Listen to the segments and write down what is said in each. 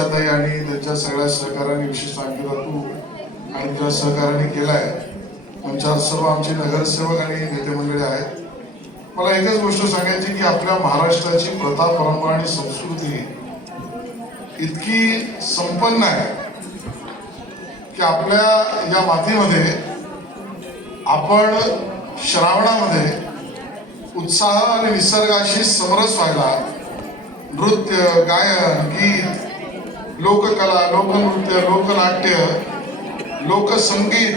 मनीषाताई आणि त्यांच्या सगळ्या सहकार्याने, विशेषतः अंकिता तू आणि तुझ्या सहकार्याने केलाय. आमच्या सर्व आमचे नगरसेवक आणि नेते मंडळी आहेत. मला एकच गोष्ट सांगायची की आपल्या महाराष्ट्राची प्रथा, परंपरा आणि संस्कृती इतकी संपन्न आहे की आपल्या या मातीमध्ये आपण श्रावणामध्ये उत्साह आणि निसर्गाशी समरस व्हायला नृत्य, गायन, गीत, लोककला, लोकनृत्य, लोकनाट्य, लोकसंगीत,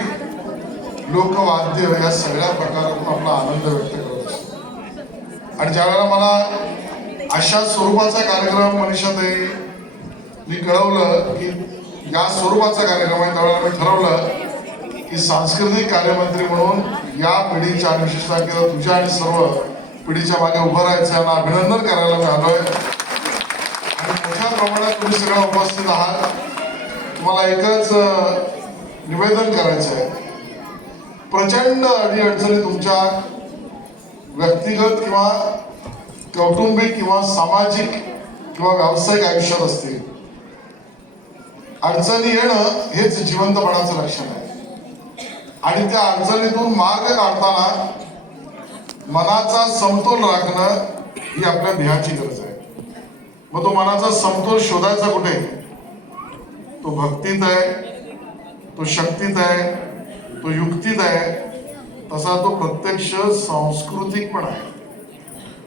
लोकवाद्य या सगळ्या प्रकारातून आपला आनंद व्यक्त करत असतो. आणि ज्यावेळेला मला अशा स्वरूपाचा कार्यक्रम मनीषाताई मी कळवलं की या स्वरूपाचा कार्यक्रम आहे, त्यावेळेला मी ठरवलं की सांस्कृतिक कार्यमंत्री म्हणून या पिढीच्या आणि विशेषतः तुझ्या आणि सर्व पिढीच्या मागे उभं राहायचं आणि अभिनंदन करायला मी आलोय. आणि मोठ्या प्रमाणात तुम्ही सगळं उपस्थित आहात. तुम्हाला एकच निवेदन करायचं आहे. प्रचंड अडीअडचणी तुमच्या व्यक्तिगत किंवा कौटुंबिक किंवा सामाजिक किंवा व्यावसायिक आयुष्यात असतील. अडचणी येणं हेच जिवंतपणाचं लक्षण आहे. आणि त्या अडचणीतून मार्ग काढताना मनाचा समतोल राखणं ही आपल्या ध्येयाची गरज आहे. मग तो मनाचा समतोल शोधायचा कुठे? तो भक्तीत आहे, तो शक्तीत आहे, तो युक्तीत आहे, तसा तो प्रत्यक्ष सांस्कृतिक पण आहे.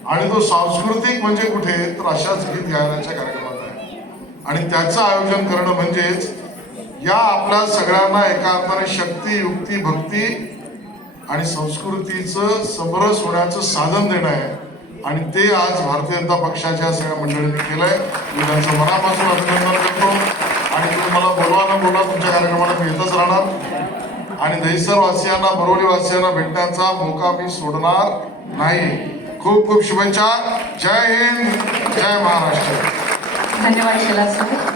आणि तो सांस्कृतिक म्हणजे कुठे? तर अशाच गीत गायनाच्या कार्यक्रमात आहे. आणि त्याचं आयोजन करणं म्हणजेच या आपल्या सगळ्यांना एका अर्थाने शक्ती, युक्ती, भक्ती आणि संस्कृतीचं समरस होण्याचं साधन देणं आहे. आणि ते आज भारतीय जनता पक्षाच्या सगळ्या मंडळींनी केलंय. मी त्यांचं मनापासून अभिनंदन करतो. आणि तुम्ही मला बोलवा न बोलवा तुमच्या कार्यक्रमाला मी येतच राहणार. आणि दहिसर वासियांना, बोरिवली वासियांना भेटण्याचा मौका मी सोडणार नाही. खूप खूप शुभेच्छा. जय हिंद, जय महाराष्ट्र. धन्यवाद शैलास सर.